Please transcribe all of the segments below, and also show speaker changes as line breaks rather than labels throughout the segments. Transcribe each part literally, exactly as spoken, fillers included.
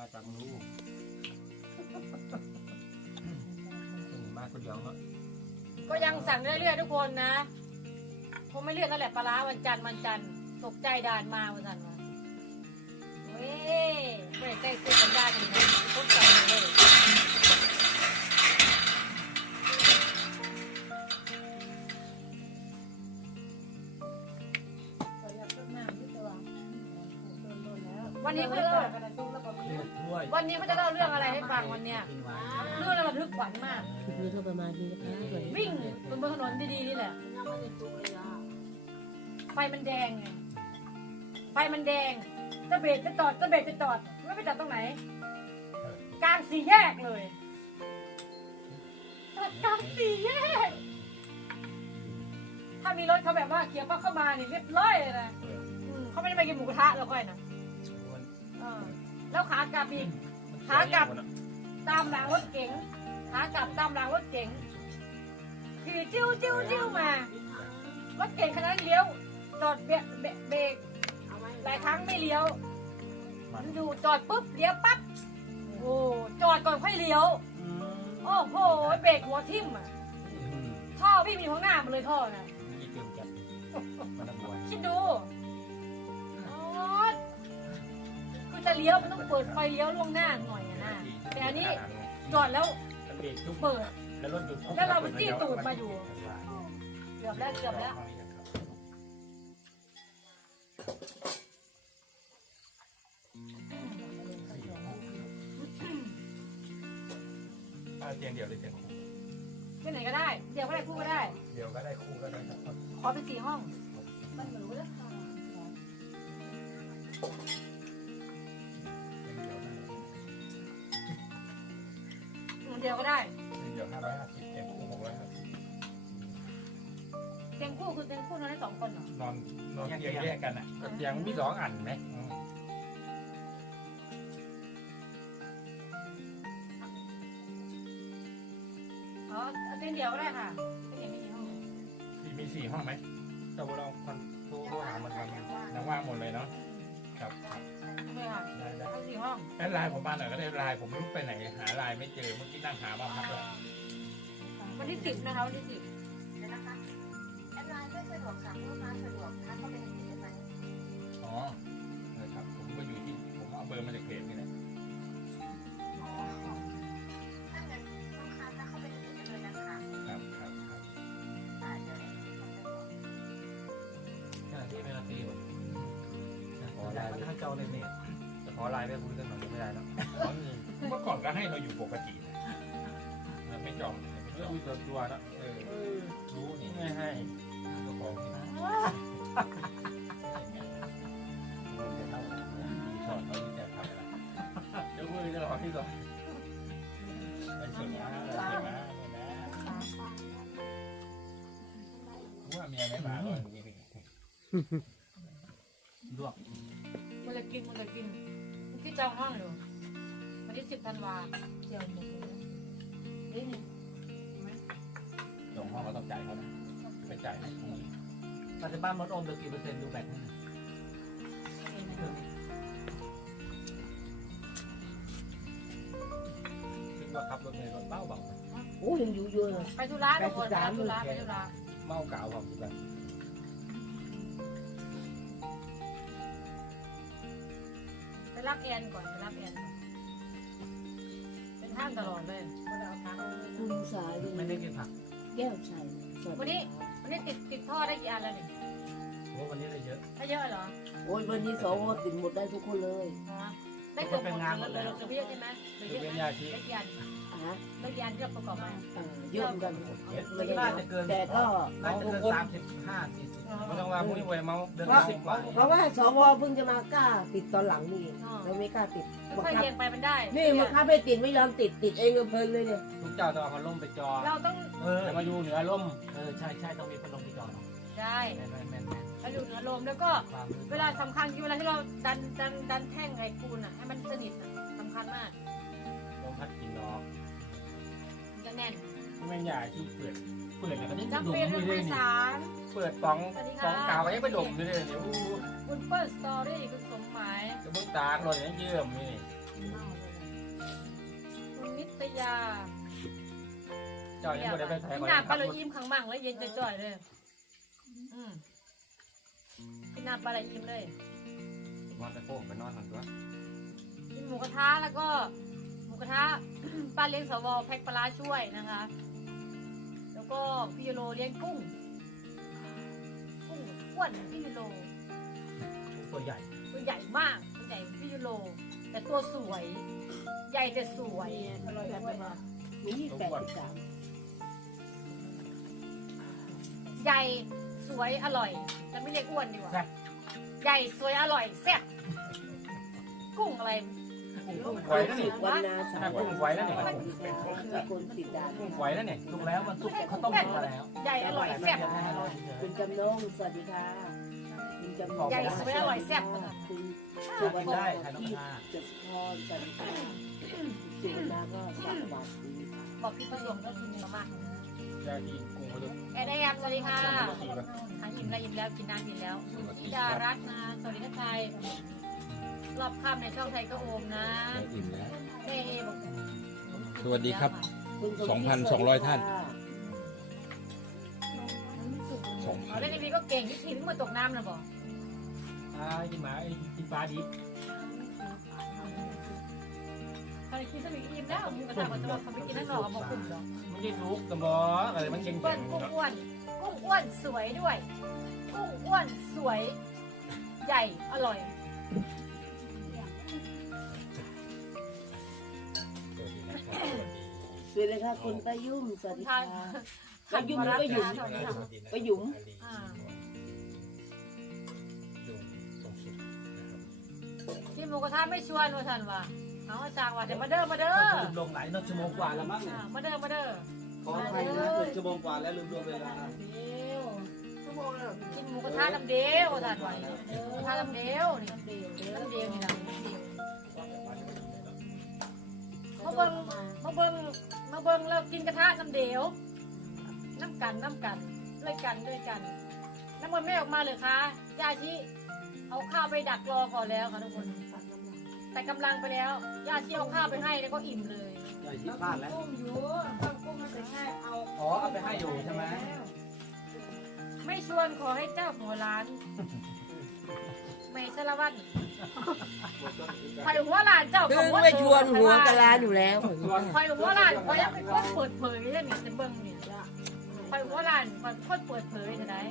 จังรู้มากคนเดียวเนาะ
ก็ยังสั่งเรื่อยๆทุกคนนะคงไม่เลื่อนนั่นแหละปลาร้าวันจันทร์วันจันทร์ตกใจด่านมาวันจันทร์มาเว้ยไม่ได้ใจเสียสัญญากันนะพบกันเลยวันนี้เขาจะวันนี้เขาจะเล่าเรื่องอะไรให้ฟังวันเนี้ยเรื่องระทึกขวัญมาก
คือเท่าประมาณนี้นะคะ
วิ่งบนถนนดีๆนี่แหละไฟมันแดงไงไฟมันแดงจะเบรกจะจอดจะเบรกจะจอดไม่ไปจอดตรงไหนกลางสี่แยกเลยกลางสี่แยกถ้ามีรถเขาแบบว่าเขียวเข้ามานี่เรียบร้อยเลยนะเขาไม่ได้ไปกินหมูกระทะแล้วค่อยนะแล้วขากลับอีกขากลับตามหลังรถเก๋งขากลับตามหลังรถเก๋งคือจิ้วจิ้วจิ้วมารถเก๋งคันนั้นเลี้ยวจอดเบรกเบรกหลายครั้งไม่เลี้ยวอยู่จอดปุ๊บเลี้ยวปั๊บโอ้จอดก่อนค่อยเลี้ยวโอ้โหเบรกหัวทิ่มอ่ะท่อพี่มีข้างหน้ามันเลยท่อนะคิดดูคือจะเลี้ยวมันต้องเปิดไฟเลี้ยวล่วงหน้าหน่อยนะแต่อันนี้จอดแล้วเปิดแล้วเราไปจี้ตูดมาอยู่เกือบแล้วเกือบแล้ว
เตียงเดียวเลยเตียงคู่
ที่ไหนก็ได้เดี๋ยวก็ได้คู่ก็ได้
เดียวก็ได้คู่ก็ได้ครับ
ขอเป็นสี่ห้องมันหรูแล้วค่ะเดียวก็ได้
เดียวห้าร้อยห้าสิบเตียงคู่หกร้อยห้าสิบ
เตียงคู่คือเตียงคู่นอนได้สองคนเหรอน
อนนอนเตียงแยกกันอ่ะเตียงมีสองอันไหม
อ๋อเตียงเดียวก็ได้ค่ะเตียงมีกี่ห้อง
มีสี่ห้องไหมเจ้าเราคนโทรหามันมันนังว่างหมดเลยเนาะครับ
ไม่ค่ะ
ได้ได้
สี่ห้อง
แอดไลน์ผมมาหน่อยก็ได้ไลน์ผมไม่รู้ไปไหนหาไลน์ไม่เจอเมื่อกี้นั่งหาบ้างครับ
วันที่สิบนะคะวันที่สิบ
นะคะแอดไลน์ไม่สะดวกค่ะลูกค้าสะดวกทักเข้าไปในเพจได้ไหม
อ๋อนะครับผมก็อยู่ที่ผมเอาเบอร์มาจากเพจนี่แหละ
ถ้าเกิดลูกค้าทักเข้าไปในเพจเลยนะคะ
ครับครับครับ
ขณะที่เวลาตีแบบ
ขอไลน์
ให้เจ้าเลยเนี่ยจะขอไลน์ไปคุยกันหน่อยไม่ได้แล้ว
เมื่อก่อนก็ให้เราอยู่ปกตินะไม่จอง
ไม่คุยตัวตัวนะ
เออรู้นี่ไม่ให้เจ้าของที่นะสอนเขาที่จะทำอะไรเดี๋ยวคุยจะรอที่สอนเป็นส่วนนะเป็นส่วนนะว่าเมียไม่มาเลย
ลวก
มันจะกินมันจะกินที่จองห้องอยู่วันที่สิบธันวาเจียวหมดเลยนี่นี่
จองห้องเราต้องจ่ายเขานะไปจ่ายให้พรุ่งนี้
ปัจจุบันมดอมเหลือกี่เปอร์เซ็นต์ดูแบตนี่
คิดว่าขับรถเมล์รถเบ้าเบา
โอ้ยังอยู่เยอะ
ไปธุระทุกคนไปธุระไปธุระ
เมาเก่าเบาทุกอย่าง
ไปรับแอนก่อนไปรับแอนเป็นท่านตลอดเลยคนเอาพัก
คุณสาย
ไม่ได้กินผัก
แก้วชัย
วันนี้วันนี้ติดติดท่อได้กี่อันแล้วเนี่ย
โอ้วันนี้ได้เยอะ
ถ้าเยอะเหรอ
โอ้ยวันนี้สวติดหมดได้ทุกคนเลย
ได้เกือบหมดเลยจะเยอะใช่ไหมเยอะไหมได้กี่อันได้กี่อันเยอะประกอบมา
เยอะกัน
ไม่น่าจะเกิน
แต่ก็
น่าจะเกินสามสิบห้าสี่สิบไม่ต้องว่ามุ้ยไวเมาเดินสิบวัน
เพราะว่าสวเพิ่งจะมากล้าติดตอนหลังนี่เราไม่กล้าติด
ค่อยเรียนไปมันได้
นี่มาค้าไปติดไม่ยอมติดติดเองก็เพลินเลยเนี่ย
ทุกเจ้าต้องเอาพัดลมไปจอ
เราต้อง
เออมาอยู่เหนือลมเออใช่ใช่ต้องมีพัดลมไปจอ
ใช่
แมนแมนแมน
เราอยู่เหนือลมแล้วก็เวลาสำคัญคือเวลาที่เราดันดันดันแท่งไอ้ปูนอ่ะให้มันสนิทสำคัญมาก
ลมพัดกินดอก
จะแน่น
ไม่ใหญ่ที่เปิดเปิดแล้วก็ต้อง
ดมด้วยนี่
เปิดฟองฟองกาวไว้ไปดมด้วยเลยเนี่ย
คุณเปิดสตอรี่คุณสมหมาย
จะบุกตาลอยอย่างเยี่ยมนี่
จ้า
เจ้ายังไม่ได้ไปไทย
กินน้ำปลาเลยอิ่มขังมั่งเลยเย็นจ่อยๆเลยอืมกินน้ำปลาเลยอิ่มเลย
วันไปโป้งไปนอนหันตัว
กินหมูกระทะแล้วก็หมูกระทะ ป้าเลี้ยงสวแพ็คปลาร้าช่วยนะคะ แล้วก็พี่ยูโรเลี้ยงกุ้งกุ้งอ้วนพี่ยูโร
ตัวใหญ่
ตัวใหญ่มากตัวใหญ่พี่ยูโรแต่ตัวสวย ใหญ่แต่สวย
อร่อยแบบว่ามียี่สิบแปดสิบสาม
ใหญ่สวยอร่อยแต่ไม่เรียกอ้วนดีกว่าใหญ่สวยอร่อยแซ่บกุ้งอะไร
กุ้งไฟนั่นนี่
วันนาสา
ขนาดกุ้งไฟนั่นนี่
ตะโกนติดดา
กุ้งไฟนั่นนี่ถูกแล้วมันสุกเขาต้มมาแล้ว
ใหญ่อร่อยแซ่บ
คุณจำนงสวัสดีค่ะคุณจำนง
ใหญ่สวยอร่อยแซ่บ
คุณ
สุกได้ใครต้องทา
จตุพรสวัสดีค่ะสุวรรณาก็สวัสดีค่ะ
บอกพี่ผสมก็กินมาม่า
อยากกินกุ้งมาดู
แอดแอมสวัสดีค่ะหาอิ่มแล้วอิ่มแล้วกินน้ำอิ่มแล้วพี่ดารัตน์นะสวัสดีค่ะไทยรอบค่ำในช่องไทยก็โอมนะ
อิ่มแล้ว
แม่เอบอก
สวัสดีครับ
คุณสมคิด
สองพันสองร้อยท่าน สองพั
เอา
น
เล่นในนี้ก็เก่งที่ทีมมาตกน้ำนะบอก
อ่ากินหมากินปลาดิบ
ใครกินสมิงอิ่มแล้วมึงกระทะก็จะบอกเขาไม่กินนั่งนอกบอกคุณหรอก
มันยังสุกแต่บออะไรมันเก่ง
เปิ้ลกุ้งอ้วนกุ้งอ้วนสวยด้วยกุ้งอ้วนสวย ใหญ่อร่อย
สวัสดีค่ะคุณป้ายุ่มสวัสดี
ทา
ค่ะ
น
ป้ายุ่มหรือป้าหยุ่ม
สวัสดีค่ะ
ป้าหยุ่ม
อ่าที่หมูกระทะไม่ชวนว่าท่านว่าเอาอาจารย์ว่าเดี๋ยวมาเด้อมาเด้อ
ลืมลงหลายนชั่วโมงกว่าแล้วมั้ง
อ่ามาเด้อมาเด้อ
ขออภัยนะเกือบชั่วโมงกว่าแล้วลืมลงเวลา
เดียวกินหมูกระทะลำเดียวว่าท่านว่าหมูกระทะลำเดียวนี่ลำเดียวลำเดียวนี่นะมาเบิ้งมาเบิ้งมาเบิ้งเรากินกระทะลำเดียวน้ำกันน้ำกันด้วยกันด้วยกันน้ำมันไม่ออกมาเลยคะยาชีเอาข้าวไปดักรอก่อนแล้วค่ะทุกคนแต่กำลังไปแล้วยาชีเอาข้าวไปให้แล้วก็อิ่มเลย
ใหญ่ที่พลาดแล้ว
กุ้งอยู่ข้าวกุ้งมันจะแค่เอา
อ๋อเอาไปให้อยู่ใช่ไหม
ไม่ชวนขอให้เจ้าหัวร้าน ไม่สารวัตรใครหัวร้านเจ้า
คื
กับ
อ
หัว
ไม่ชวนหัวกะลาอยู่แล้ว
ใครหัวร้านใครยังเป็นคนเปิดเผยเนี่ยนี่จะเบิ่งนี่ใครหัวร้านใครเป็นคนเปิดเผยจะได้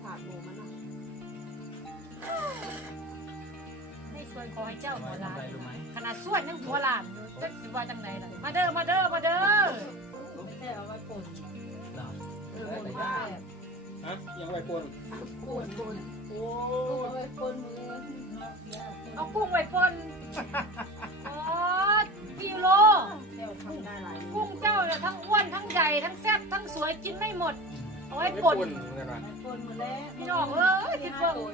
ไม่ชวนขอให้เจ้าหัวร้านขนาดชวนยังหัวร้านจะสิว่าจังไหนล่ะมาเด้อมาเด้อมาเด้อไม่ใช่เอาไว้ปนเออปนได้
ฮะยังไงปน
ปนปนโอ้เอาไว้ปนเอากุ้งไว้ปนอ๋อกิโลกุ้งเจ้าเนี่ยทั้งอ้วนทั้งใหญ่ทั้งแซ่บทั้งสวยกินไม่หมดเอาไว้ปน
กันวะ
พี่น้องเอ้ยคิดเบิ่ง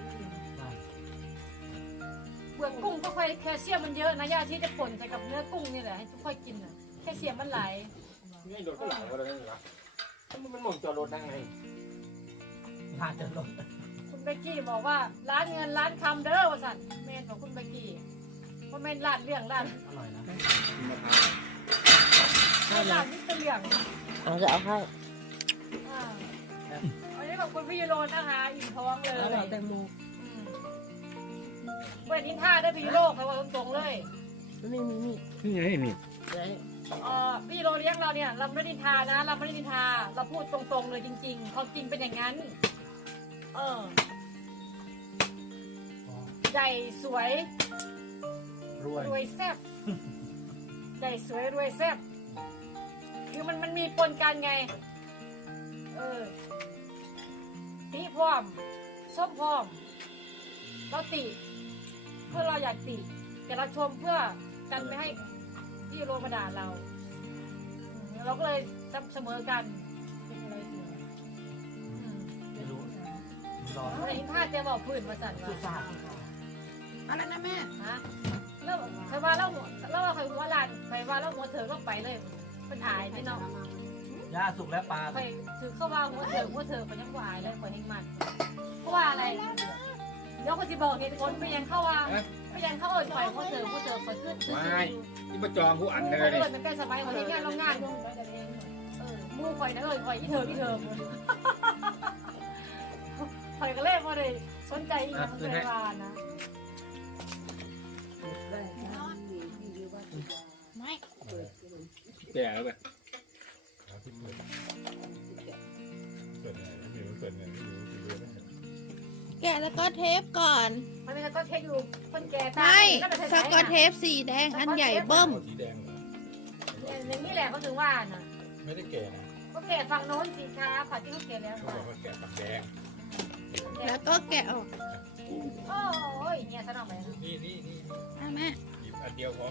เปลือกกุ้งก็ค่อยแคลเซียมมันเยอะนะย่าที่จะป่นใส่กับเนื้อกุ้งนี่แหละให้ค่อยกินน่ะแคลเซียมมันไหล
นี่โดดก็หลังก็เลยนี่วะมันหมดจอดรถได้ไงผ่านจอดรถ
คุณเบกกี้บอกว่าร้านเงินร้านคำเด้อว่าสั่นแม่นของคุณเบกกี้เพราะแม่นร้านเลี้ยงร้าน
อร่อยนะ
ร้านนี่เป็นเลี้ยง
เอาจะเอาให้
อ่าวันนี้ขอบคุณพี่ยูโรนะคะอิ่มท้องเลย
แตงโม
เปิดนินท่าได้พี่ยูโรเขาว่าตรงๆเลย
นี่มีนี่
นี่ไงนี่
เอ่อพี่ยูโรเลี้ยงเราเนี่ยเราไม่ได้นินทานะ เราไม่ได้นินทาเราพูดตรงๆเลยจริงๆเขากินเป็นอย่างนั้นเออใหญ่สวย
รวย
รวยแซ่บใหญ่สวยรวยแซ่บคือมันมันมีปนกันไงเออตีพร้อมส้มพร้อมเราติเพื่อเราอยากติแต่เราชมเพื่อกันไม่ให้พี่โรมาด่าเราอืมเราก็เลยเสมอกันเป็นอะไรเสียอืม
ไม่รู้รอ
แต่ที่ท่าจะบอกพื้นมาสั่นว่า
อะไรนะแม่
ฮะแล้วใครว่าเราเราใครหัวลานใครว่าเราหัวเถิงก็ไปเลยเป็นอายพี่น้อง
ย่าสุกแล้วปลา
ใครถือเข้าว่าหัวเถิงหัวเถิงไปยังว่าอายเลยคนให้มันเพราะว่าอะไรเดี๋ยวเขาจะบอกเหตุผลไปยังเข้าว่าพยันเขาเอิญข่อยเขาเจอเขาเจอข่อยขึ้น
ไม่ที่ประจองผู้อันเลย
เอิญมันเป็นสบายข่อยที่งานโรงงานเออมูข่อยนะเอิญข่อยที่เธอที่เธอข่อยก็เล่นมาเลยสนใจอีกอย่างเวลานะ
ไม่
แก่แล้วไป
แกะแล้วก็เทปก่อน
มันเป็นก็เทคอยู่คนแก่ตา
ไม่สกอตเทปสีแดงอันใหญ่เบิ้ม
สีแดงเหรอ
อย่างนี้แหละเขาถึงว่าน่ะ
ไม่ได้แก่นะ
ก็แก่ฝั่งโน้นสิคะผัดที่เขาแก่แล้ว
เขาบอกว่าแก่ปากแดง
แล้วก็แกะออก
โอ้ยเนี่ยสนองไป
นี่นี่นี่
อ่ะแม่
หยิบอันเดียวพอ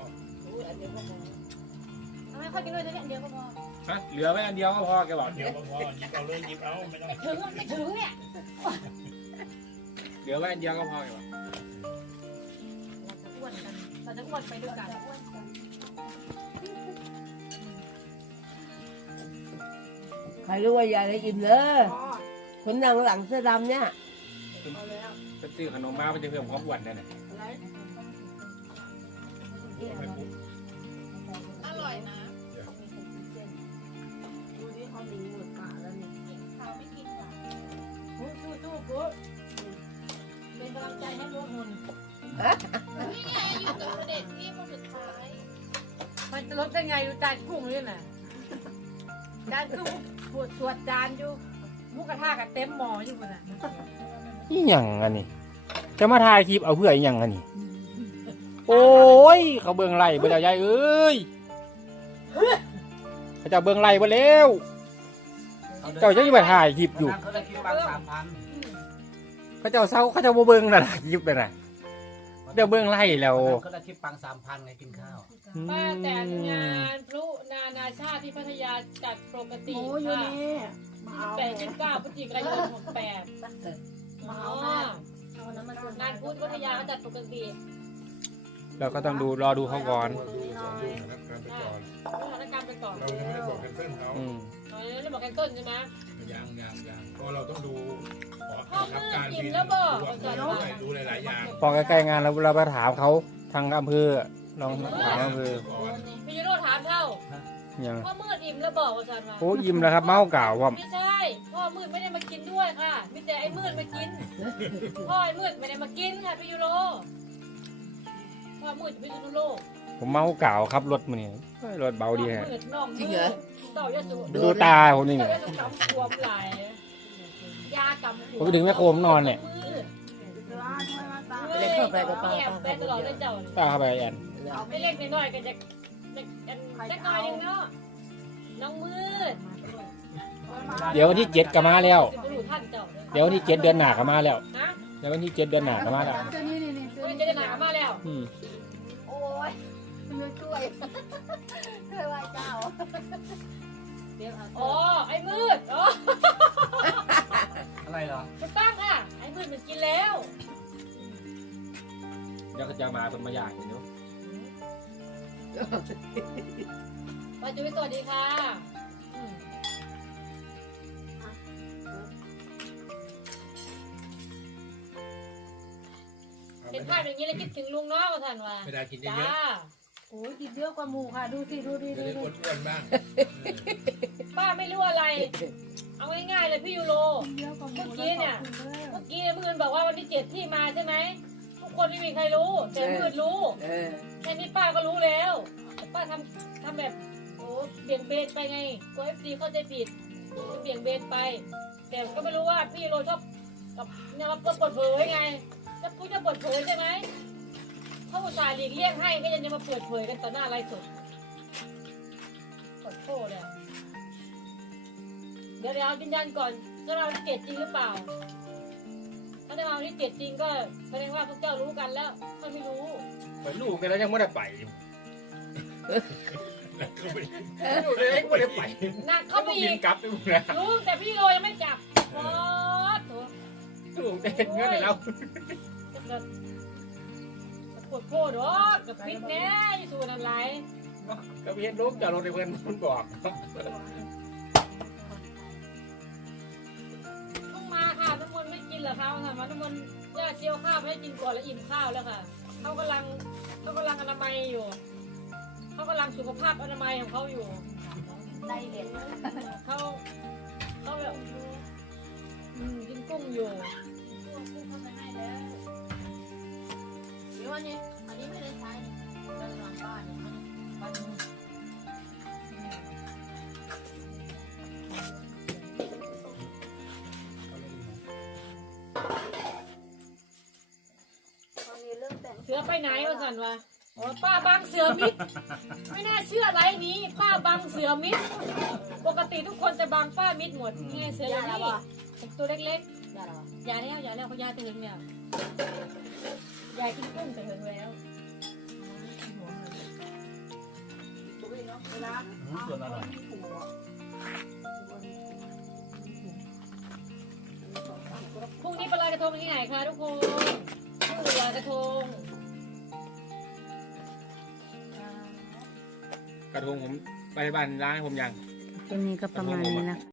ทำไมค่อยกินด้วยเนี่ยเดียวก็พอ
ฮะเหลือไว้อันเดียวก็พอแกบอก
เดียวก็พอหยิบเอาเลยหยิบเอาไม่ต้อง
ไม่ถึงไม่ถึงเนี่ย
เหลือไว้อันเดียวก็พอแกบอก
เราจะอ้วนกันเราจะอ้วนไปด้วยกัน
ใครรู้ว่ายายได้อิ่มเลยคนนั่งหลังเสื้อดำเนี่ย
ไปซื้อขนมมาไปจะเพิ่มความอ้วนได้น่ะ
ไม่ปุ๊บ
อร่อยนะ
ดูที่เขามีหมดปากแล้วนี่
เขาไม่กินหรอก
สู้สู้สู้กูเป็นกำลังใจให้ลูกหุ่น
นี่ไงอยู่กับประเด็นที่มันสุดท้าย
มันจะลดได้ไงดูจานกุ้งนี่น่ะจานกุ้งปวดสวดจานอยู่มุกกระทะกับเต็มหม้ออยู่น่ะ
นี่หยังอันนี้จะมาถ่ายคลิปเอาเพื่ออีหยังอันนี้โอ้ยเขาเบิ่งไล่เบิ่งยายเอ้ยเขาจะเบิ่งไล่เบ่แล้วเจ้าจะอยู่ไปถ่ายคลิปอยู่
เขาได้คิดบางสามพัน
เขาเจ้าเศร้าเขาเจ้าบ่เบิ่งน่ะล่ะคลิปน่ะน่ะเดี๋ยวเบิ่งไล่แล้ว
เขาได้คิดปังสามพันไงกินข้าว
ป้าแต่งานพลุนานาชาติที่พัทยาจัดปกติค่ะแปดสิบเก้าพฤศจิกายนหกแปดอ๋องานพลุที่พัทยาเขาจัดปกติ
เราก็ต้องดูรอดูเขาก่อน
การไปก่อน
สถานการณ์ไปก่อน
เรายังไม่ได้บอกแคนเซิลเขา
อืม
อ๋อแล้วบอกกันต้นใช่ไหม
ยังยังยังเพราะเราต้องดูขอ
พ่อ
ทับ
มื
การ
ด
บิ
อิ่ม
น
แล้วบอก
ดูด้วยดูหลายๆอย่าง
พอใกล้ๆงานเราเราไปถามเขาทางอำเภอลองถามอำเภอ
ก่อน
พี่ยูโรถามเข้า
ยัง
พ่อมืดอิ่มแล้วบอกว่าจันว่า
โอ้ยิ้มแล้วครับเมาเก่าว่า
ไม่ใช่พ่อมืดไม่ได้มากินด้วยค่ะมีแต่ไอ้มืดมากินพ่อไอ้มืดไม่ได้มากินค่ะพี่ยูโรพ่อมืดพี่ยูโร
ผมเมาเก่าครับรถมันนี่เฮ้ยรถเบาดีฮะ
มืดน้องมืดเต่ายาสูบ
ดูตาผมนี่
เต่า
เนี่ย
ยาสูบกำขวบไหลยากำขว
ผมไปถึงแม่โคมนอนเนี่ย
ไม่ได้เข้าไปกับป้า
แอบ
ป้า
ไปตลอดเลยเจ้า
ป้าเข้าไปแอน
ไม่เล็กน้อยก็จะจะจะน้อยนึงเนาะน้องมืด
เดี๋ยววันที่เจ็ดก็มาแล้ว
สิบรู้ท่านเจ้า
เดี๋ยววันที่เจ็ดเดือนหน้าก็มาแล้ว
ฮะ
เดี๋ยววันที่เจ็ดเดือนหน้าก็มาแล้ว
วันนี้จะหนามาแล้ว
อืม
โอ้ยมันช่วยช่วยไหว้เจ้า
อ๋อไอ้มืดอ๋อ
อะไรเหรอ
ถูกต้องค่ะไอ้มืดมันกินแล้ว
เดี๋ยวเขาจะมาเป็นมาอย่างนี้เนาะ
ป้าจุ้ยสวัสดีค่ะอืมเห็นภาพอย่างนี้แล้วคิดถึงลุงเนาะว่าท่านว่า
ไม่ได้กินเย
จ้า
อะ
โอ้ยกินเยอะกว่าหมูค่ะ ดูสิดูดิ
ๆจะ
ดู
ได้
ดิ
อ้วนๆบ้าง
ป้าไม่รู้อะไร เอาง่ายๆเลยพี่ยูโร เมื่อกี้เนี่ย เมื่อกี้มืดบอกว่าวันที่เจ็ดที่มาใช่ไหม ทุกคนไม่มีใครรู้ แต่มืดรู้
เออ
แค่นี้ป้าก็รู้แล้วแต่ป้าทำทำแบบโอ้เบี่ยงเบนไปไงกลัวเอฟซีเข้าใจผิดเบี่ยงเบนไป แต่ก็ไม่รู้ว่าพี่ยูโรชอบกับเนี่ยมาเปิดเผยไง จะพูดจะเปิดเผยใช่ไหมเขาอุตส่าห์หลีกเลี่ยงให้ก็ยังจะมาเปิดเผยกันต่อหน้าไลฟ์สดขอโทษเลยเดี๋ยวเดี๋ยวยืนยันก่อนจะเราที่เจ็ดจริงหรือเปล่า ถ้าได้มาวันที่เจ็ดจริงก็แสดงว่าพวกเจ้ารู้กันแล้วถ้าไม่รู้
ไปลูกกันแล้วยังไม่ได้ไป
ก็ไม่ได้
ลูกเลยยังไม่ได้ไป
หนักเข้าไปอี
บิน
ก
กลับไปหมดแล้ว
รู้แต่พี่โรยังไม่จับพอดโถ
ลูกได้เงินให้เรา
จะเกิดปวดโพดหรอกับพิษแน่ที่สูนอะไร
ก็เพียนลูกจอดรถในเพื่อนมันบอก
ต้องมาค่ะน้ำมนต์ไม่กินเหรอคะค่ะมาน้ำมนต์ย่าเชียวข้าวให้กินก่อนแล้วอิ่มข้าวแล้วค่ะเขากำลังเขากำลังอนามัยอยู่เขากำลังสุขภาพอนามัยของเขาอยู่
ได้เห็น
เขาเขาแบบอืมกินกุ้งอยู่
กุ้งกุ้งเขาจะให้แล้วหรือว่านี่อันนี้ไม่ได้ใช้เรานอนบ้านเนี่ยมัน
ตอนนี้เริ่มแต่ง
เสือไปไหนวะสันวะอ๋อป้าบังเสือมิดไม่น่าเชื่อไรนี้ ป้าบังเสือมิดปกติทุกคนจะบังป้ามิดหมดนี่เสืออยู่นี่ตัวเล็กๆอย่าแล้วอย่าแล้วเขายาตื่นเนี่ยยายกินกุ้งแต่เหินแล้ว
ส่วนอะไร
พรุ่งนี้ไปลอยกระทงที่ไหนคะทุกคนชื่อลอยกระทง
กระทงผมไปบ้านร้านผมยัง
คลิปนี้ก็ประมาณนี้นะคะ